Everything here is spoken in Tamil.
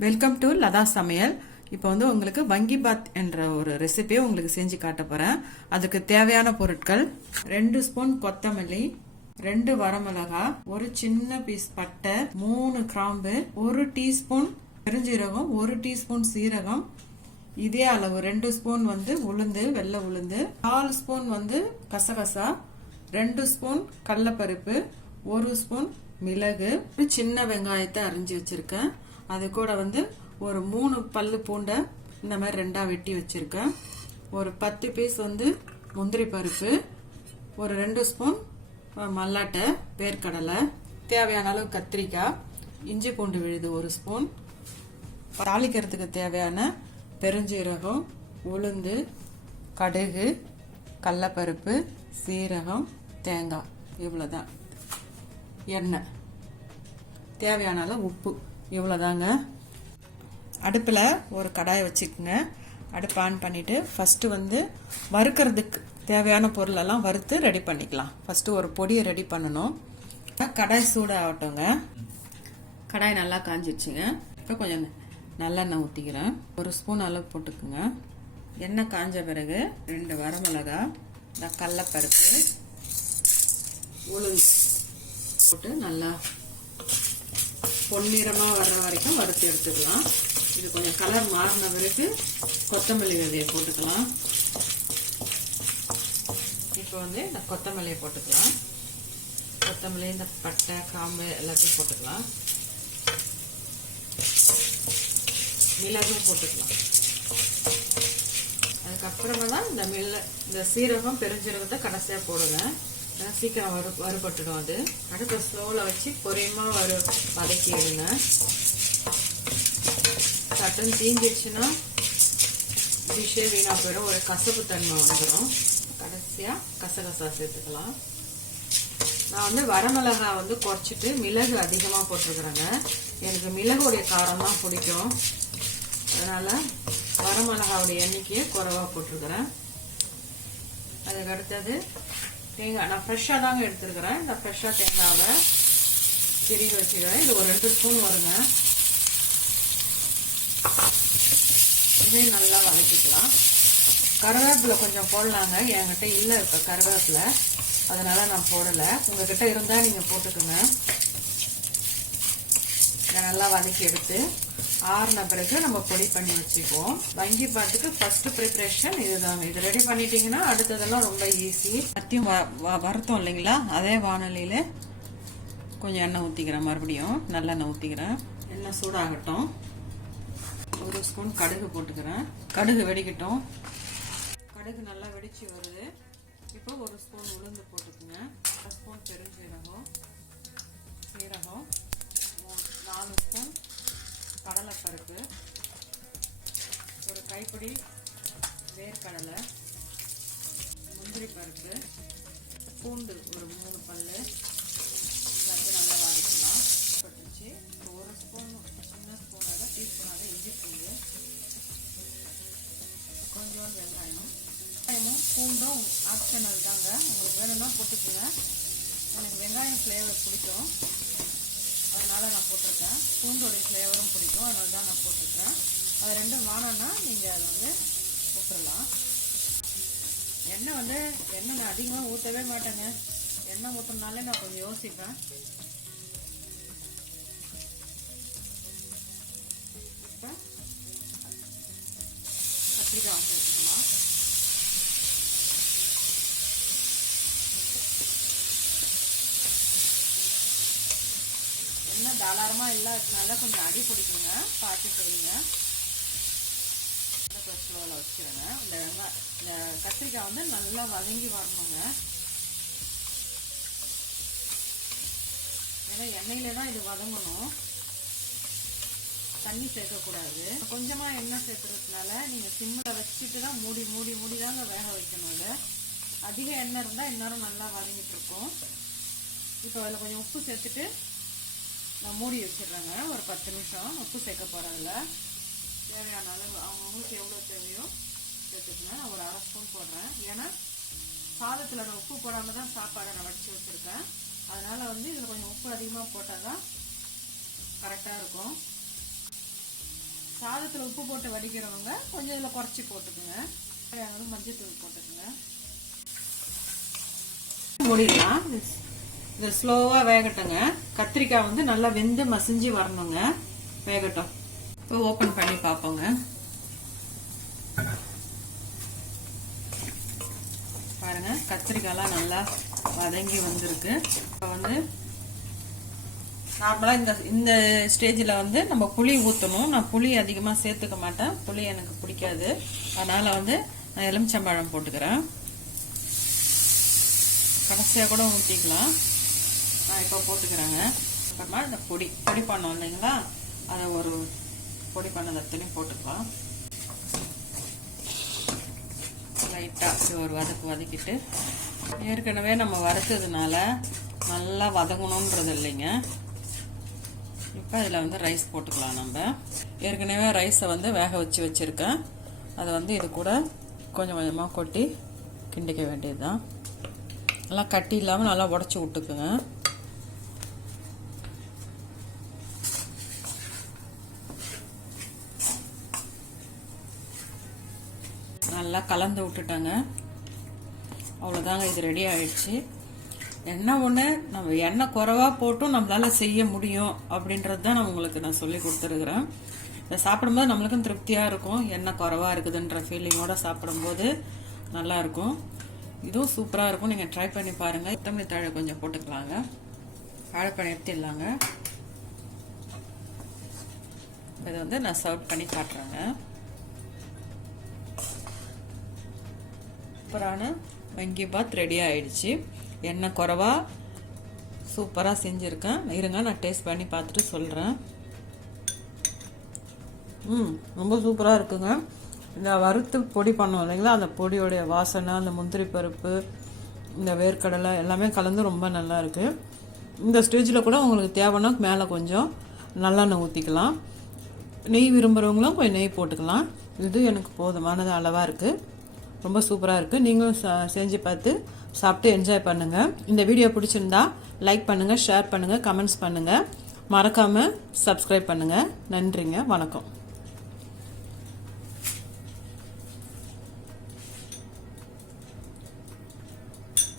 வெல்கம் டு லதா சமையல். இப்போ வந்து உங்களுக்கு வங்கி பாத் என்ற ஒரு ரெசிபியை உங்களுக்கு செஞ்சு காட்ட போகிறேன். அதுக்கு தேவையான பொருட்கள் 2 ஸ்பூன் கொத்தமல்லி, 2 வரமிளகா, ஒரு சின்ன பீஸ் பட்டை, 3 கிராம்பு, 1 டீஸ்பூன் பெருஞ்சீரகம், 1 டீஸ்பூன் சீரகம், இதே அளவு 2 ஸ்பூன் வந்து உளுந்து, வெள்ளை உளுந்து, 4 ஸ்பூன் வந்து கசகசா, 2 ஸ்பூன் கடலைப்பருப்பு, 1 ஸ்பூன் மிளகு, சின்ன வெங்காயத்தை அரிஞ்சு வச்சிருக்கேன். அது கூட வந்து ஒரு 3 பல்லு பூண்டை இந்த மாதிரி 2ஆ வெட்டி வச்சிருக்கேன். ஒரு 10 பீஸ் வந்து முந்திரி பருப்பு, ஒரு 2 ஸ்பூன் மல்லாட்டை வேர்க்கடலை, தேவையான அளவு கத்திரிக்காய், இஞ்சி பூண்டு விழுது 1 ஸ்பூன், தாளிக்கிறதுக்கு தேவையான பெருஞ்சீரகம், உளுந்து, கடுகு, கடலைப்பருப்பு, சீரகம், தேங்காய், இவ்வளோதான். எண்ணெய், தேவையான அளவு உப்பு, இவ்வளோதாங்க. அடுப்பில் ஒரு கடாயை வச்சுக்கோங்க. அடுப்பு ஆன் பண்ணிவிட்டு ஃபஸ்ட்டு வந்து வறுக்கிறதுக்கு தேவையான பொருளெல்லாம் வறுத்து ரெடி பண்ணிக்கலாம். ஃபஸ்ட்டு ஒரு பொடியை ரெடி பண்ணணும். கடாய் சூடாகட்டுங்க. கடாய் நல்லா காஞ்சிடுச்சுங்க. இப்போ கொஞ்சம் நல்லெண்ணெய் ஊற்றிக்கிறேன். 1 ஸ்பூன் அளவு போட்டுக்குங்க. எண்ணெய் காஞ்ச பிறகு 2 வரமிளகா, கடலைப்பருப்பு, உளுந்து போட்டு நல்லா பொன்னிறமாக வர்ற வரைக்கும் வறுத்து எடுத்துக்கலாம். இது கொஞ்சம் கலர் மாறின பிறகு கொத்தமல்லி விதையை போட்டுக்கலாம். இப்போ வந்து இந்த கொத்தமல்லியை போட்டுக்கலாம். கொத்தமல்லி, இந்த பட்டை, காம்பு எல்லாத்தையும் போட்டுக்கலாம். மிளகும் போட்டுக்கலாம். அதுக்கப்புறமா தான் இந்த சீரகம் பெருஞ்சீரகத்தை கடைசியாக போடுங்க. சீக்கிரம் வறுபட்டுடும். அது அடுத்த ஸ்லோவில் வச்சு பொரியமா வதக்கிடுங்க. சட்டன் தீஞ்சிடுச்சுன்னா டிஷ்ஷே வீணாக போயிடும். ஒரு கசப்பு தன்மை வந்துடும். கடைசியாக கசகசா சேர்த்துக்கலாம். நான் வந்து வரமிளகா வந்து குறைச்சிட்டு மிளகு அதிகமாக போட்டிருக்கிறேங்க. எனக்கு மிளகுடைய காரம் தான் பிடிக்கும். அதனால் வரமிளகாவுடைய எண்ணிக்கையை குறைவாக போட்டிருக்கிறேன். அதுக்கு அடுத்தது தேங்காய். நான் ஃப்ரெஷ்ஷாக தாங்க எடுத்துருக்கிறேன். இந்த ஃப்ரெஷ்ஷாக தேங்காவை திருவி வச்சுக்கிறேன். இது ஒரு 2 ஸ்பூன் வருங்க. இதே நல்லா வதக்கிக்கலாம். கருவேப்பிலை கொஞ்சம் போடலாங்க. என்கிட்ட இல்லை இப்போ கருவேப்பிலை, அதனால நான் போடலை. உங்ககிட்ட இருந்தால் நீங்கள் போட்டுக்கோங்க. இதை நல்லா வதக்கி எடுத்து ஆறுன பிறகு நம்ம பொடி பண்ணி வச்சுக்குவோம். வங்கி பாத்துக்கு ஃபர்ஸ்ட் ப்ரிப்ரேஷன் இதுதாங்க. இது ரெடி பண்ணிட்டீங்கன்னா அடுத்ததெல்லாம் ரொம்ப ஈஸி. அத்தையும் வறுத்தோம் இல்லைங்களா, அதே வானலியில கொஞ்சம் எண்ணெய் ஊற்றிக்கிறேன். மறுபடியும் நல்லெண்ணெய் ஊற்றிக்கிறேன். எண்ணெய் சூடாகட்டும். 1 ஸ்பூன் கடுகு போட்டுக்கிறேன். கடுகு வெடிக்கட்டும். கடுகு நல்லா வெடிச்சு வருது. இப்போ 1 ஸ்பூன் உளுந்து போட்டுக்குங்க. 1 ஸ்பூன் பெருஞ்சீரகம், சீரகம், 4 ஸ்பூன் கடலைப்பருப்பு, ஒரு கைப்பிடி வேர்க்கடலை, முந்திரி பருப்பு, பூண்டு ஒரு 3 பல்லு, எல்லாத்தையும் நல்லா வதக்கலாம். பட்டுச்சு. 1 ஸ்பூன் சின்ன ஸ்பூனாக டீஸ்பூனாக இஞ்சி பூண்டு, கொஞ்சம் வெங்காயமும் பூண்டும் ஆப்ஷனல் தாங்க. உங்களுக்கு வேணும்னா போட்டுக்கோங்க. எனக்கு வெங்காயம் ஃப்ளேவர் பிடிக்கும், அதனால நான் போட்டிருக்கேன். பூண்டோடைய ஃப்ளேவரும் பிடிக்கும், அதனால தான் நான் போட்டிருக்கேன். அது ரெண்டும் வேணும்னா நீங்கள் அதை வந்து ஊற்றலாம். எண்ணெய் நான் அதிகமாக ஊற்றவே மாட்டேங்க. எண்ணெய் ஊற்றினாலே நான் கொஞ்சம் யோசிப்பேன். இப்போ கத்திரிக்காய் சேர்த்துக்கலாம். எண்ணெய் தாராளமாக இல்லாததுனால கொஞ்சம் அடி பிடிக்குங்க, பார்த்து செய்யுங்க. ஸ்லோவில் வச்சுருங்க. இந்த கத்திரிக்காய் வந்து நல்லா வதங்கி வரணுங்க. ஏன்னா எண்ணெயில தான் இது வதங்கணும், தண்ணி சேர்க்கக்கூடாது. கொஞ்சமாக எண்ணெய் சேர்த்துறதுனால நீங்கள் சிம்மில் வச்சுட்டு தான் மூடி மூடி மூடி தாங்க வேக வைக்கணும். இது அதிக எண்ணெய் இருந்தால் இந்நேரம் நல்லா வதங்கிட்டு இருக்கும். இப்போ அதில் கொஞ்சம் உப்பு சேர்த்துட்டு நான் மூடி வச்சிடுறேங்க. ஒரு 10 நிமிஷம். உப்பு சேர்க்க போகிறதில்ல. தேவையான அளவு அவங்களுக்கு எவ்வளோ தேவையோ சேர்த்துக்கங்க. நான் ஒரு 1/2 ஸ்பூன் போடுறேன். ஏன்னா சாதத்தில் நான் உப்பு போடாமல் தான் சாப்பாடை நான் வடித்து வச்சுருக்கேன். அதனால் வந்து இதில் கொஞ்சம் உப்பு அதிகமாக போட்டால் தான் கரெக்டாக இருக்கும். சாதத்தில் உப்பு போட்டு வடிக்கிறவங்க கொஞ்சம் இதில் குறைச்சி போட்டுக்குங்க. மஞ்சள் தூள் போட்டுக்குங்க. மூடிடலாம். இது ஸ்லோவாக வேகட்டுங்க. கத்திரிக்காய் வந்து நல்லா வெந்து மசிஞ்சு வரணுங்க. வேகட்டும். இப்போ ஓப்பன் பண்ணி பார்ப்போங்க. பாருங்க, கத்திரிக்காய்லாம் நல்லா வதங்கி வந்திருக்கு. இப்போ வந்து நார்மலாக இந்த ஸ்டேஜில் வந்து நம்ம புளி ஊற்றணும். நான் புளி அதிகமாக சேர்த்துக்க மாட்டேன். புளி எனக்கு பிடிக்காது. அதனால் வந்து நான் எலுமிச்சம்பழம் போட்டுக்கிறேன். கடைசியாக கூட ஊற்றிக்கலாம். நான் இப்போ போட்டுக்கிறேங்க. அப்புறமா இந்த பொடி பண்ணோம் இல்லைங்களா, அதை ஒரு பொடி பண்ணதத்தையும் போட்டுக்கலாம். லைட்டாக ஒரு வதக்கிட்டு, ஏற்கனவே நம்ம வறுத்ததுனால நல்லா வதங்கணுன்றது இல்லைங்க. இப்போ இதில் வந்து ரைஸ் போட்டுக்கலாம். நம்ம ஏற்கனவே ரைஸை வந்து வேக வச்சுருக்கேன். அதை வந்து இது கூட கொஞ்சம் கொஞ்சமாக கொட்டி கிண்டிக்க வேண்டியது தான். நல்லா கட்டி இல்லாமல் நல்லா உடச்சி விட்டுக்குங்க. நல்லா கலந்து விட்டுட்டாங்க. அவ்வளோதாங்க, இது ரெடி ஆயிடுச்சு. என்ன ஒன்று, நம்ம எண்ணெய் குறைவா போட்டும் நம்மளால செய்ய முடியும் அப்படின்றது தான் நான் உங்களுக்கு சொல்லி கொடுத்துருக்குறேன். இதை சாப்பிடும்போது நம்மளுக்கும் திருப்தியாக இருக்கும். எண்ணெய் குறைவா இருக்குதுன்ற ஃபீலிங்கோட சாப்பிடும்போது நல்லா இருக்கும். இதுவும் சூப்பராக இருக்கும். நீங்கள் ட்ரை பண்ணி பாருங்கள். கொத்தமல்லி தழை கொஞ்சம் போட்டுக்கலாங்க. வாழைப்பழம் எடுத்துடலாங்க. இதை வந்து நான் சர்வ் பண்ணி காட்டுறேங்க. சூப்பரான வங்கி பாத் ரெடி ஆயிடுச்சு. எண்ணெய் குறைவா சூப்பராக செஞ்சுருக்கேன். இருங்க, நான் டேஸ்ட் பண்ணி பார்த்துட்டு சொல்கிறேன். ரொம்ப சூப்பராக இருக்குங்க. இந்த வறுத்து பொடி பண்ணோம் இல்லைங்களா, அந்த பொடியோடைய வாசனை, அந்த முந்திரி பருப்பு, இந்த வேர்க்கடலை எல்லாமே கலந்து ரொம்ப நல்லா இருக்குது. இந்த ஸ்டேஜில் கூட உங்களுக்கு தேவைன்னா மேலே கொஞ்சம் நல்லெண்ணெய் ஊற்றிக்கலாம். நெய் விரும்புகிறவங்களும் கொஞ்சம் நெய் போட்டுக்கலாம். இது எனக்கு போதுமானது அளவாக இருக்குது. ரொம்ப சூப்பராக இருக்குது. நீங்களும் செஞ்சு பார்த்து சாப்பிட்டு என்ஜாய் பண்ணுங்கள். இந்த வீடியோ பிடிச்சிருந்தா லைக் பண்ணுங்கள், ஷேர் பண்ணுங்கள், கமெண்ட்ஸ் பண்ணுங்கள். மறக்காமல் சப்ஸ்கிரைப் பண்ணுங்கள். நன்றிங்க. வணக்கம்.